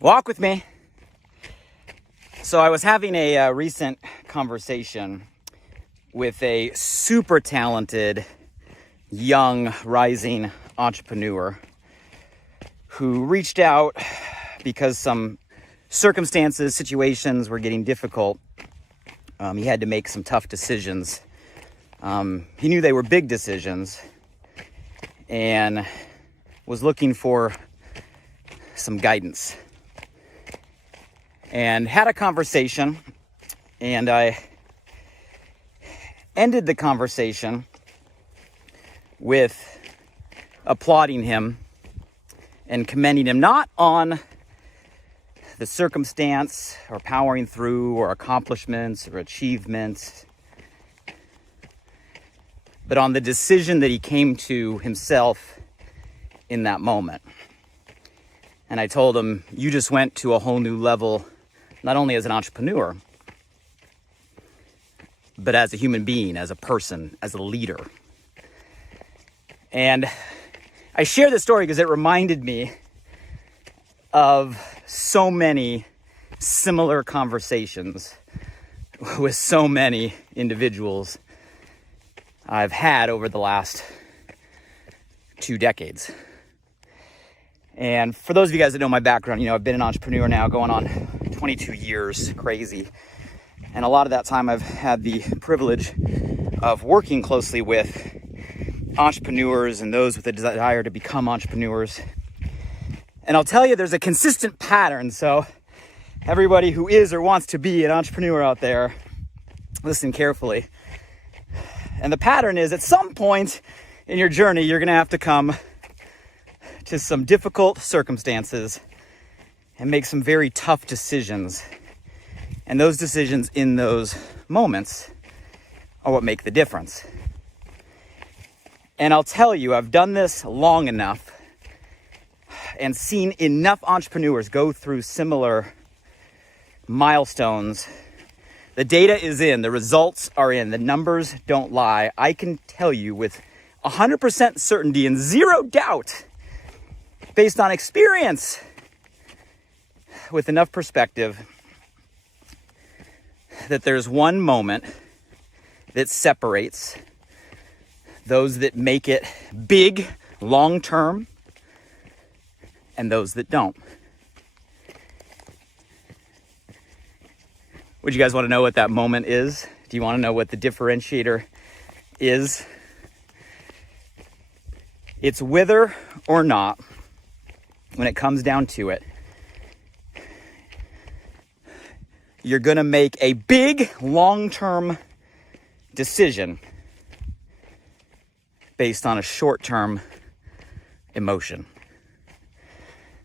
Walk with me. So I was having a recent conversation with a super talented, young, rising entrepreneur who reached out because some circumstances, situations were getting difficult. He had to make some tough decisions. He knew they were big decisions and was looking for some guidance. And had a conversation, and I ended the conversation with applauding him and commending him, not on the circumstance or powering through or accomplishments or achievements, but on the decision that he came to himself in that moment. And I told him, you just went to a whole new level, not only as an entrepreneur, but as a human being, as a person, as a leader. And I share this story because it reminded me of so many similar conversations with so many individuals I've had over the last 2 decades. And for those of you guys that know my background, I've been an entrepreneur now going on 22 years, crazy. And a lot of that time I've had the privilege of working closely with entrepreneurs and those with a desire to become entrepreneurs. And I'll tell you, there's a consistent pattern. So everybody who is or wants to be an entrepreneur out there, listen carefully. And the pattern is, at some point in your journey, you're going to have to come to some difficult circumstances and make some very tough decisions. And those decisions in those moments are what make the difference. And I'll tell you, I've done this long enough and seen enough entrepreneurs go through similar milestones. The data is in, the results are in, the numbers don't lie. I can tell you with 100% certainty and zero doubt, based on experience, with enough perspective, that there's one moment that separates those that make it big, long-term, and those that don't. Would you guys want to know what that moment is? Do you want to know what the differentiator is? It's whether or not, when it comes down to it, you're going to make a big, long-term decision based on a short-term emotion.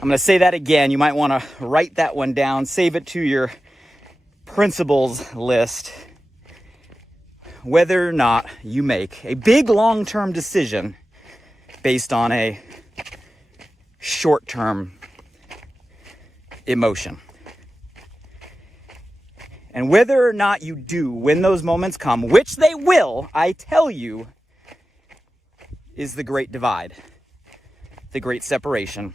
I'm going to say that again. You might want to write that one down, save it to your principles list. Whether or not you make a big, long-term decision based on a short-term emotion. And whether or not you do, when those moments come, which they will, I tell you, is the great divide, the great separation.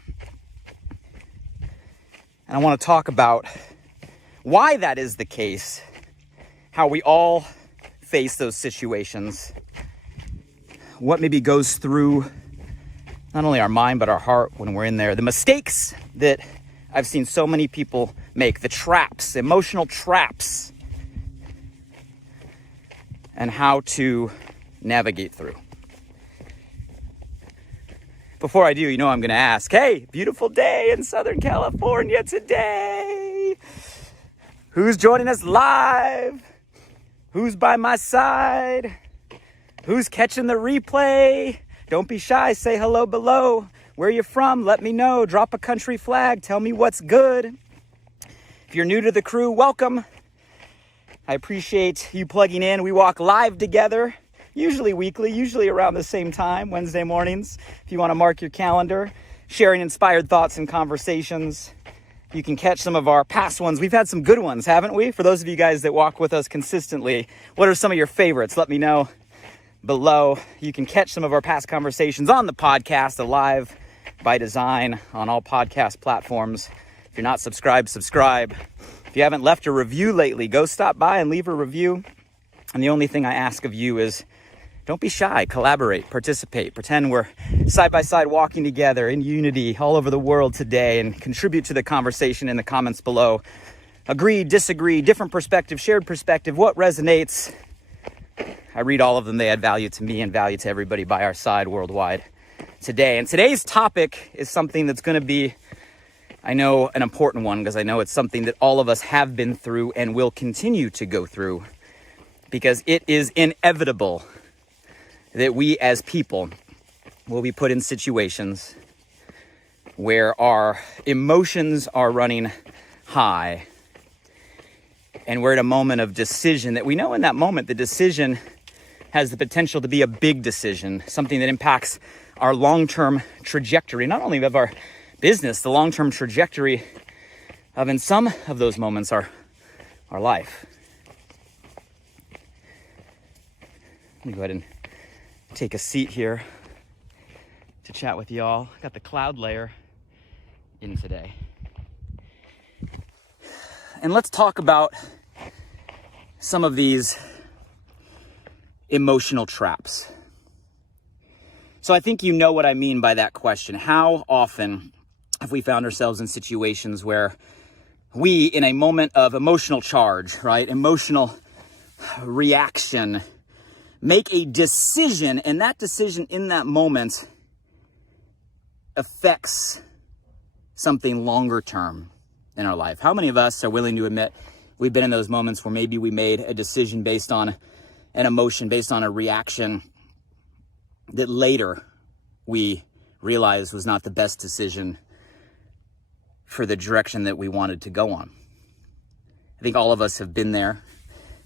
And I want to talk about why that is the case, how we all face those situations, what maybe goes through not only our mind, but our heart when we're in there. The mistakes that I've seen so many people make, the traps, emotional traps, and how to navigate through. Before I do, I'm going to ask, hey, beautiful day in Southern California today. Who's joining us live? Who's by my side? Who's catching the replay? Don't be shy. Say hello below. Where you from? Let me know. Drop a country flag. Tell me what's good. If you're new to the crew, welcome. I appreciate you plugging in. We walk live together, usually weekly, usually around the same time, Wednesday mornings. If you want to mark your calendar, sharing inspired thoughts and conversations. You can catch some of our past ones. We've had some good ones, haven't we? For those of you guys that walk with us consistently, what are some of your favorites? Let me know below. You can catch some of our past conversations on the podcast, alive by design, on all podcast platforms. If you're not subscribed, subscribe. If you haven't left a review lately, go stop by and leave a review. And the only thing I ask of you is don't be shy, collaborate, participate, pretend we're side by side walking together in unity all over the world today, and contribute to the conversation in the comments below. Agree, disagree, different perspective, shared perspective, what resonates. I read all of them. They add value to me and value to everybody by our side worldwide today. And today's topic is something that's going to be, I know, an important one, because I know it's something that all of us have been through and will continue to go through, because it is inevitable that we as people will be put in situations where our emotions are running high, and we're at a moment of decision that we know in that moment the decision has the potential to be a big decision, something that impacts our long-term trajectory, not only of our business, the long-term trajectory of, in some of those moments, our life. Let me go ahead and take a seat here to chat with y'all. Got the cloud layer in today. And let's talk about some of these emotional traps. So I think you know what I mean by that question. How often have we found ourselves in situations where we, in a moment of emotional charge, right, emotional reaction, make a decision, and that decision in that moment affects something longer term in our life? How many of us are willing to admit we've been in those moments where maybe we made a decision based on an emotion, based on a reaction that later we realized was not the best decision for the direction that we wanted to go on? I think all of us have been there.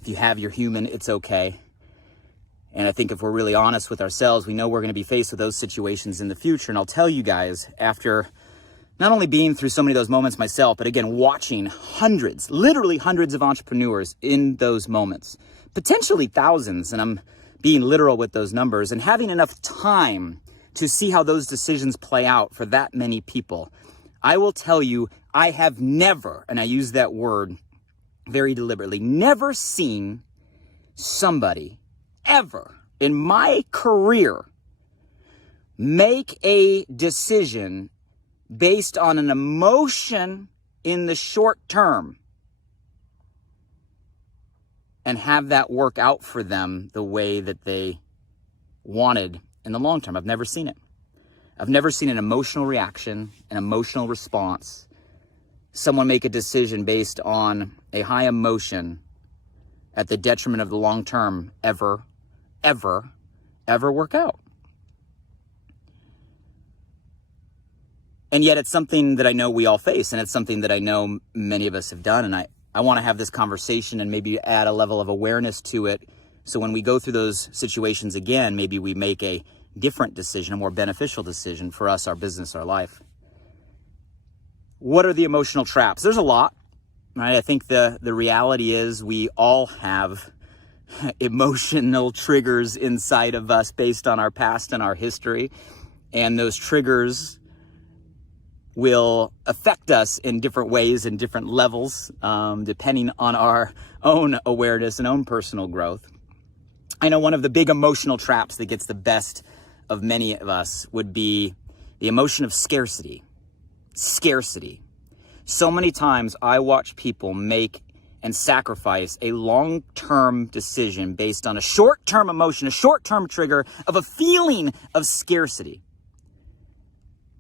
If you have, you're human, it's okay. And I think if we're really honest with ourselves, we know we're going to be faced with those situations in the future. And I'll tell you guys, after not only being through so many of those moments myself, but again, watching hundreds, literally hundreds of entrepreneurs in those moments, potentially thousands, and I'm being literal with those numbers, and having enough time to see how those decisions play out for that many people, I will tell you, I have never, and I use that word very deliberately, never seen somebody ever in my career make a decision based on an emotion in the short term and have that work out for them the way that they wanted in the long term. I've never seen it. I've never seen an emotional reaction, an emotional response, someone make a decision based on a high emotion at the detriment of the long term ever work out. And yet it's something that I know we all face, and it's something that I know many of us have done. And I want to have this conversation and maybe add a level of awareness to it, so when we go through those situations again, maybe we make a different decision, a more beneficial decision for us, our business, our life. What are the emotional traps? There's a lot, right? I think the reality is we all have emotional triggers inside of us based on our past and our history. And those triggers will affect us in different ways and different levels, depending on our own awareness and own personal growth. I know one of the big emotional traps that gets the best of many of us would be the emotion of scarcity. Scarcity. So many times I watch people make and sacrifice a long-term decision based on a short-term emotion, a short-term trigger of a feeling of scarcity.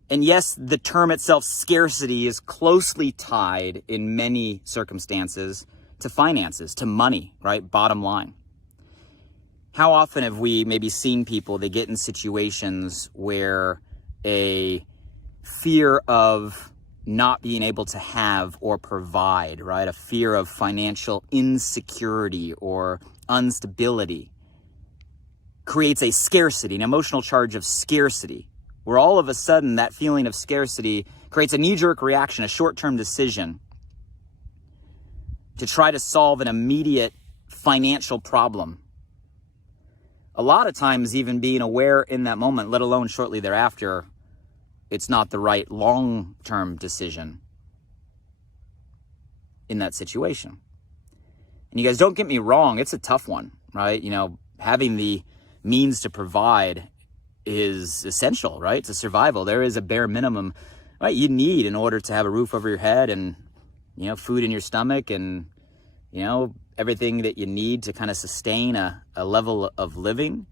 And yes, the term itself, scarcity, is closely tied in many circumstances to finances, to money, right? Bottom line. How often have we maybe seen people that get in situations where a fear of not being able to have or provide, right? A fear of financial insecurity or instability creates a scarcity, an emotional charge of scarcity, where all of a sudden that feeling of scarcity creates a knee-jerk reaction, a short-term decision to try to solve an immediate financial problem. A lot of times even being aware in that moment, let alone shortly thereafter, it's not the right long-term decision. in that situation. And you guys, don't get me wrong, it's a tough one, right? You know, having the means to provide is essential, right? To survival. There is a bare minimum, right, you need in order to have a roof over your head and, you know, food in your stomach and, you know, everything that you need to kind of sustain a level of living.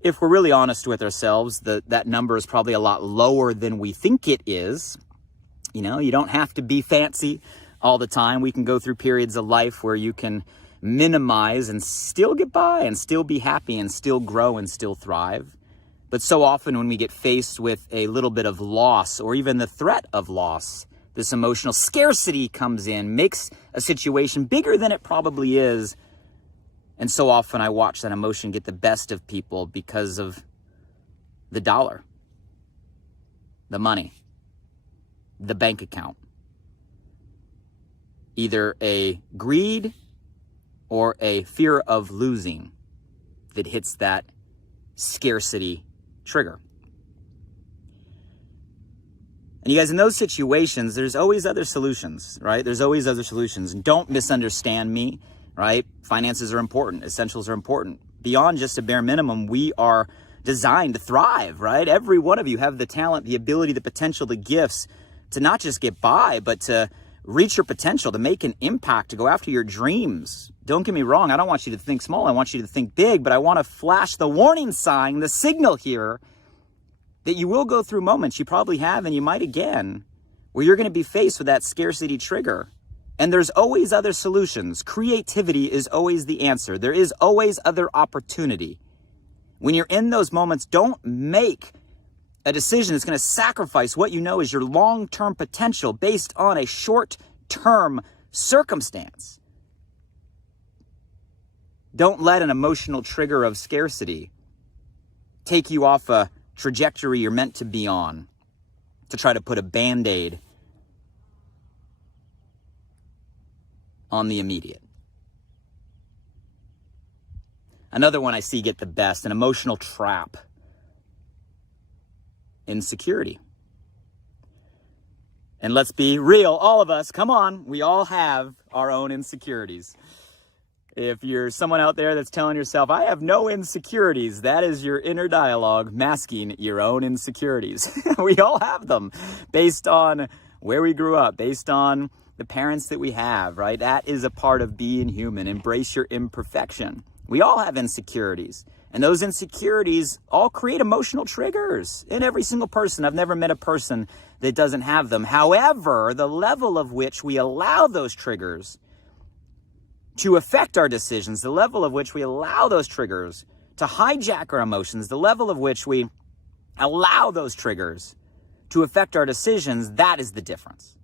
If we're really honest with ourselves, that number is probably a lot lower than we think it is. You know, you don't have to be fancy all the time. We can go through periods of life where you can minimize and still get by and still be happy and still grow and still thrive. But so often when we get faced with a little bit of loss or even the threat of loss, this emotional scarcity comes in, makes a situation bigger than it probably is. And so often I watch that emotion get the best of people because of the dollar, the money, the bank account. Either a greed or a fear of losing that hits that scarcity trigger. And you guys, in those situations, there's always other solutions, right? There's always other solutions. And don't misunderstand me, right? Finances are important. Essentials are important. Beyond just a bare minimum, we are designed to thrive, right? Every one of you have the talent, the ability, the potential, the gifts to not just get by, but to reach your potential, to make an impact, to go after your dreams. Don't get me wrong. I don't want you to think small. I want you to think big, but I want to flash the warning sign, the signal here that you will go through moments, you probably have and you might again, where you're going to be faced with that scarcity trigger. And there's always other solutions. Creativity is always the answer. There is always other opportunity. When you're in those moments, don't make a decision that's going to sacrifice what you know is your long-term potential based on a short-term circumstance. Don't let an emotional trigger of scarcity take you off a trajectory you're meant to be on to try to put a Band-Aid on the immediate. Another one I see get the best, an emotional trap. Insecurity. And let's be real, all of us, come on, we all have our own insecurities. If you're someone out there that's telling yourself, I have no insecurities, that is your inner dialogue masking your own insecurities. We all have them based on where we grew up, based on the parents that we have, right? That is a part of being human. Embrace your imperfection. We all have insecurities. And those insecurities all create emotional triggers in every single person. I've never met a person that doesn't have them. However, the level of which we allow those triggers to affect our decisions, the level of which we allow those triggers to hijack our emotions, the level of which we allow those triggers to affect our decisions, that is the difference.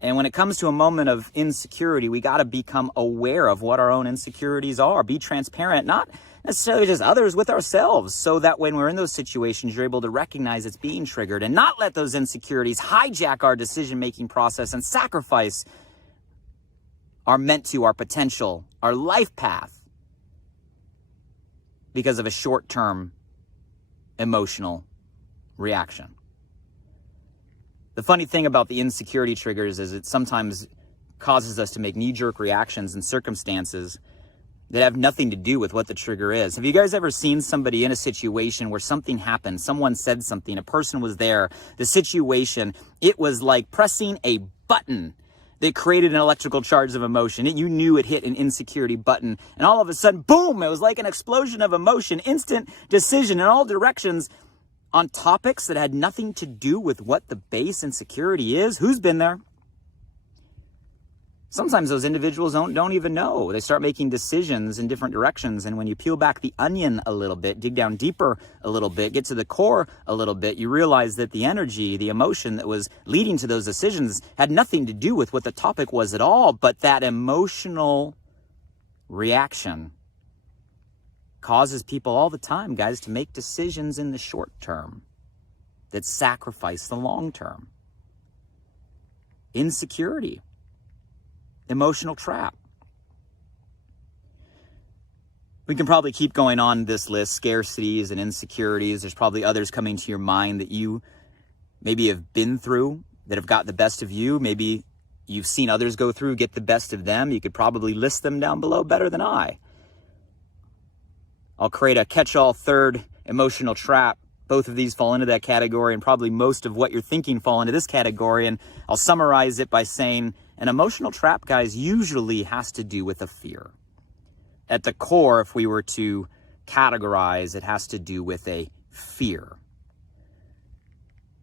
And when it comes to a moment of insecurity, we got to become aware of what our own insecurities are. Be transparent, not necessarily just others, with ourselves, so that when we're in those situations, you're able to recognize it's being triggered and not let those insecurities hijack our decision-making process and sacrifice our our potential, our life path because of a short-term emotional reaction. The funny thing about the insecurity triggers is it sometimes causes us to make knee-jerk reactions in circumstances that have nothing to do with what the trigger is. Have you guys ever seen somebody in a situation where something happened, someone said something, a person was there, the situation, it was like pressing a button that created an electrical charge of emotion. You knew it hit an insecurity button, and all of a sudden, boom, it was like an explosion of emotion, instant decision in all directions on topics that had nothing to do with what the base insecurity is. Who's been there? Sometimes those individuals don't even know. They start making decisions in different directions. And when you peel back the onion a little bit, dig down deeper a little bit, get to the core a little bit, you realize that the energy, the emotion that was leading to those decisions had nothing to do with what the topic was at all, but that emotional reaction causes people all the time, guys, to make decisions in the short term that sacrifice the long term. Insecurity. Emotional trap. We can probably keep going on this list, scarcities and insecurities. There's probably others coming to your mind that you maybe have been through, that have got the best of you. Maybe you've seen others go through, get the best of them. You could probably list them down below better than I. I'll create a catch-all third emotional trap. Both of these fall into that category, and probably most of what you're thinking fall into this category. And I'll summarize it by saying an emotional trap, guys, usually has to do with a fear. At the core, if we were to categorize, it has to do with a fear.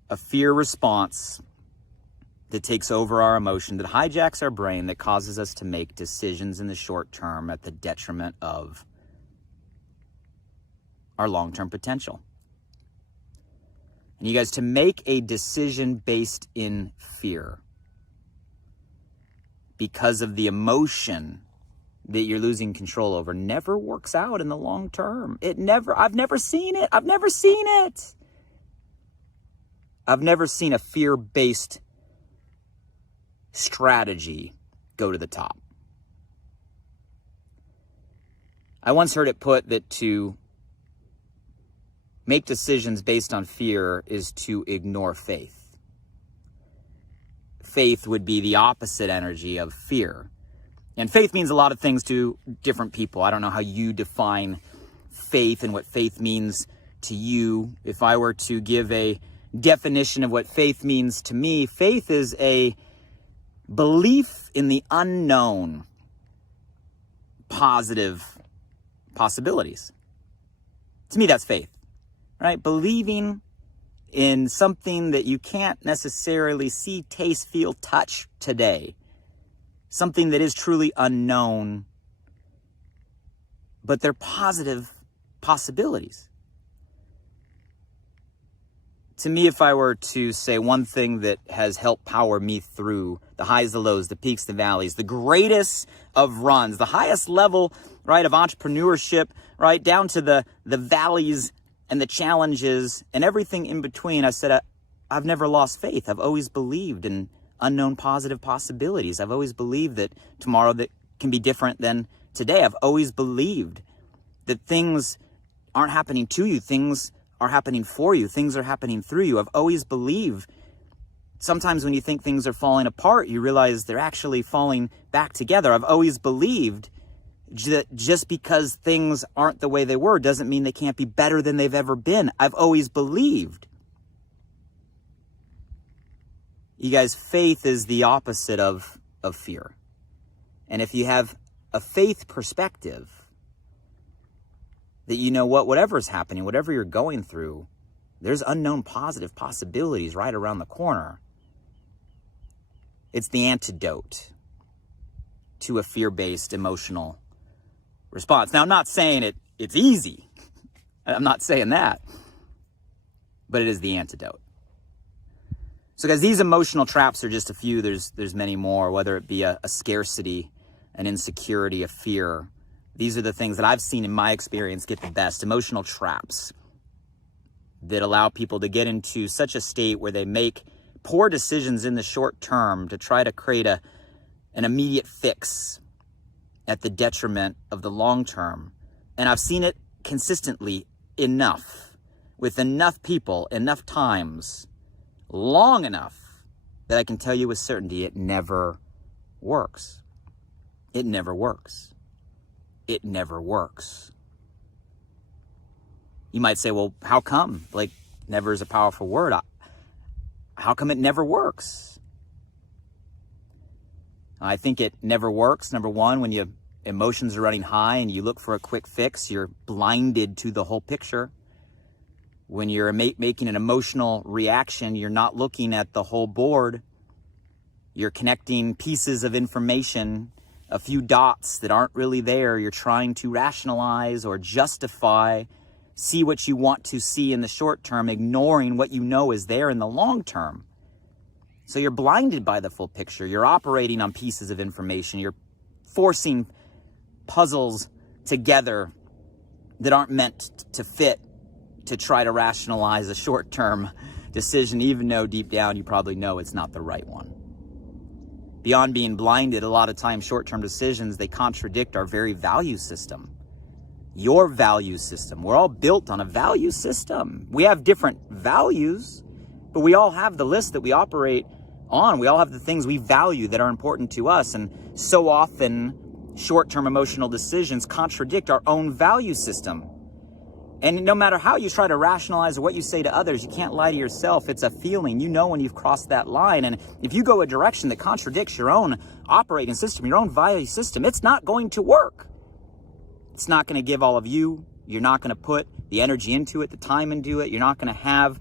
A fear response that takes over our emotion, that hijacks our brain, that causes us to make decisions in the short term at the detriment of our long-term potential. And you guys, to make a decision based in fear because of the emotion that you're losing control over never works out in the long term. I've never seen it. I've never seen a fear-based strategy go to the top. I once heard it put that to make decisions based on fear is to ignore faith. Faith would be the opposite energy of fear. And faith means a lot of things to different people. I don't know how you define faith and what faith means to you. If I were to give a definition of what faith means to me, faith is a belief in the unknown positive possibilities. To me, that's faith. Right? Believing in something that you can't necessarily see, taste, feel, touch today. Something that is truly unknown, but they're positive possibilities. To me, if I were to say one thing that has helped power me through the highs, the lows, the peaks, the valleys, the greatest of runs, the highest level, right, of entrepreneurship, right, down to the valleys and the challenges and everything in between, I said, I've never lost faith. I've always believed in unknown positive possibilities. I've always believed that tomorrow that can be different than today. I've always believed that things aren't happening to you. Things are happening for you. Things are happening through you. I've always believed sometimes when you think things are falling apart, you realize they're actually falling back together. I've always believed that just because things aren't the way they were doesn't mean they can't be better than they've ever been. I've always believed. You guys, faith is the opposite of fear. And if you have a faith perspective, that you know whatever's happening, whatever you're going through, there's unknown positive possibilities right around the corner. It's the antidote to a fear-based emotional response. Now, I'm not saying it's easy. I'm not saying that. But it is the antidote. So guys, these emotional traps are just a few. There's many more, whether it be a scarcity, an insecurity, a fear. These are the things that I've seen in my experience get the best. Emotional traps that allow people to get into such a state where they make poor decisions in the short term to try to create an immediate fix at the detriment of the long term. And I've seen it consistently enough, with enough people, enough times, long enough, that I can tell you with certainty it never works. It never works. It never works. You might say, well, how come? Like, never is a powerful word. How come it never works? I think it never works. Number one, when your emotions are running high and you look for a quick fix, you're blinded to the whole picture. When you're making an emotional reaction, you're not looking at the whole board. You're connecting pieces of information, a few dots that aren't really there. You're trying to rationalize or justify, see what you want to see in the short term, ignoring what you know is there in the long term. So you're blinded by the full picture. You're operating on pieces of information. You're forcing puzzles together that aren't meant to fit to try to rationalize a short-term decision, even though deep down you probably know it's not the right one. Beyond being blinded, a lot of times short-term decisions, they contradict our very value system. Your value system. We're all built on a value system. We have different values, but we all have the list that we operate on. We all have the things we value that are important to us. And so often, short-term emotional decisions contradict our own value system. And no matter how you try to rationalize what you say to others, you can't lie to yourself. It's a feeling. You know when you've crossed that line. And if you go a direction that contradicts your own operating system, your own value system, it's not going to work. It's not going to give all of you. You're not going to put the energy into it, the time into it. You're not going to have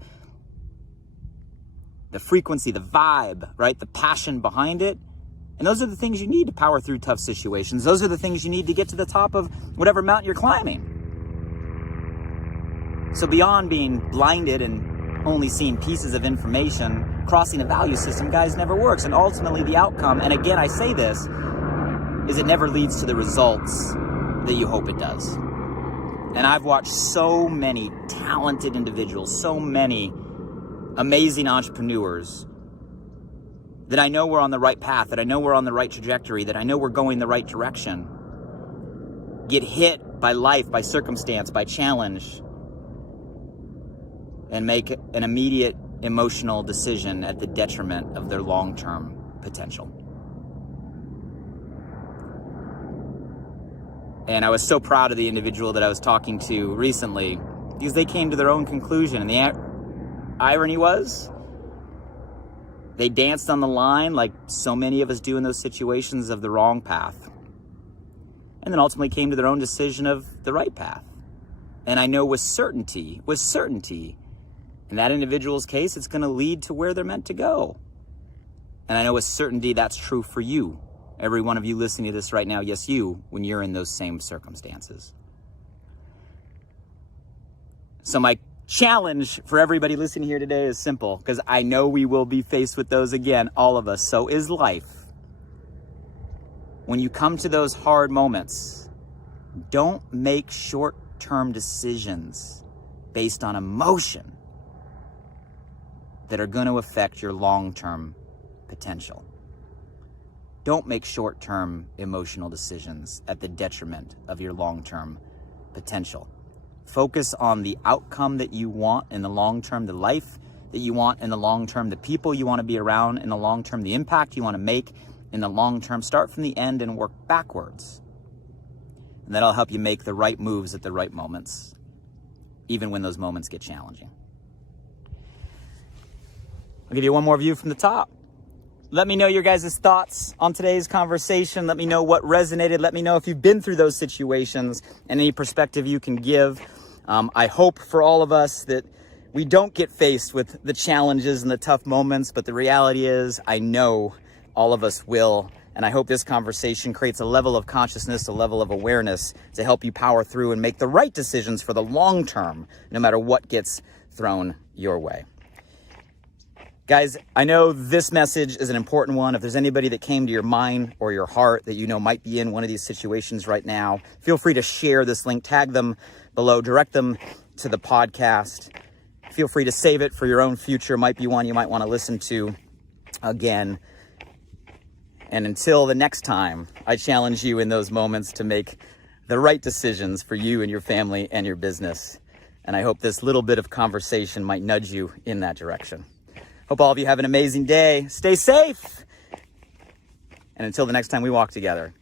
the frequency, the vibe, right? The passion behind it. And those are the things you need to power through tough situations. Those are the things you need to get to the top of whatever mountain you're climbing. So beyond being blinded and only seeing pieces of information, crossing a value system, guys, never works. And ultimately the outcome, and again, I say this, is it never leads to the results that you hope it does. And I've watched so many talented individuals, so many amazing entrepreneurs that I know we're on the right path, that I know we're on the right trajectory, that I know we're going the right direction, get hit by life, by circumstance, by challenge, and make an immediate emotional decision at the detriment of their long-term potential. And I was so proud of the individual that I was talking to recently because they came to their own conclusion. And the irony was they danced on the line like so many of us do in those situations of the wrong path. And then ultimately came to their own decision of the right path. And I know with certainty, in that individual's case, it's going to lead to where they're meant to go. And I know with certainty that's true for you. Every one of you listening to this right now, yes, you, when you're in those same circumstances. So my challenge for everybody listening here today is simple, because I know we will be faced with those again, all of us. So is life. When you come to those hard moments, don't make short-term decisions based on emotion that are going to affect your long-term potential. Don't make short-term emotional decisions at the detriment of your long-term potential. Focus on the outcome that you want in the long term, the life that you want in the long term, the people you want to be around in the long term, the impact you want to make in the long term. Start from the end and work backwards. And that'll help you make the right moves at the right moments, even when those moments get challenging. I'll give you one more view from the top. Let me know your guys' thoughts on today's conversation. Let me know what resonated. Let me know if you've been through those situations and any perspective you can give. I hope for all of us that we don't get faced with the challenges and the tough moments, but the reality is I know all of us will. And I hope this conversation creates a level of consciousness, a level of awareness to help you power through and make the right decisions for the long term, no matter what gets thrown your way. Guys, I know this message is an important one. If there's anybody that came to your mind or your heart that you know might be in one of these situations right now, feel free to share this link, tag them below, direct them to the podcast. Feel free to save it for your own future. Might be one you might want to listen to again. And until the next time, I challenge you in those moments to make the right decisions for you and your family and your business. And I hope this little bit of conversation might nudge you in that direction. Hope all of you have an amazing day. Stay safe. And until the next time we walk together,